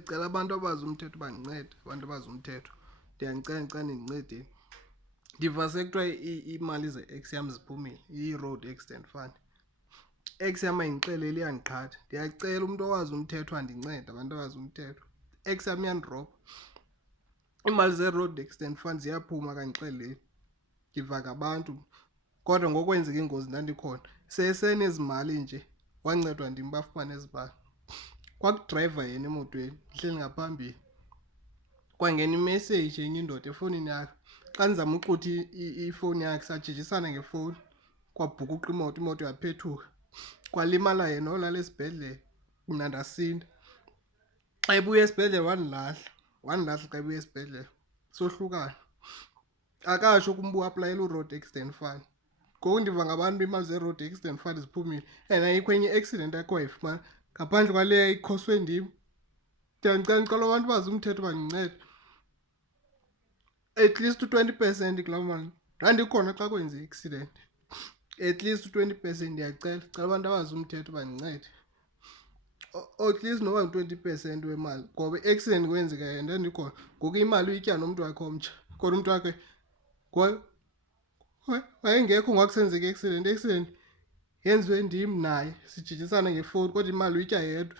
Ndiyacela abantu abazi umthetho bandincede, abantu abazi umthetho. Ndiyanicela xa nindincedile. Ndiva sekuthiwa imali ze-ex yam ziphumile, i-road accident fund. Ex yam ayindixeleli iyandiqhatha. Ndiyacela umntu owazi umthetho andincede, abantu abazi umthetho. Ex yam iyandrobha. Iimali ze-road accident fund ziyaphuma akandixeleli. Ndiva ngabantu. Kodwa ngokwenzeka ingozi ndandikhona, sesenezi mali nje wancedwa ndim bafumane ezi mali. Kwakudrayiva yena emotweni, ndihleli ngaphambili. Kwangena imeseyiji enye indoda efowunini yakhe. Xa ndizama uxutha ifowuni yakhe sajijisana ngefowuni, kwabhukuqa imoto yaphethuka. Kwalimala yena olala esibhedlele, mna ndasinda. Xa ebuya esibhedlele wandilahla xa ebuya esibhedlele. Sohlukana. Akatsho ukuba uaplayela u-road accident fund. Ngoku ndiva ngabantu imali ze-road accident fund ziphumile and ayikho enye i-accident akhe wayifumana ngaphandle kwale yayikhoswe ndim. Ndicela abantu bazi umthetho bandincede. At least 20% kulaa mali. Ndandikhona xa kwenzeka i-accident. At least 20% ndiyacela. Ndicela abantu abazi umthetho bandincede. At least noba ngu-20% wemali ngoba i-accident kwenzeka yena ndandikhona. Ngoku imali uyitya nomntu wakhe omtsha. Kodwa umntu wakhe wayengekho ngokusenzeka i-accident. I-accident yenziwe ndim naye. Sijijisana ngefowuni kodwa imali uyitya yedwa.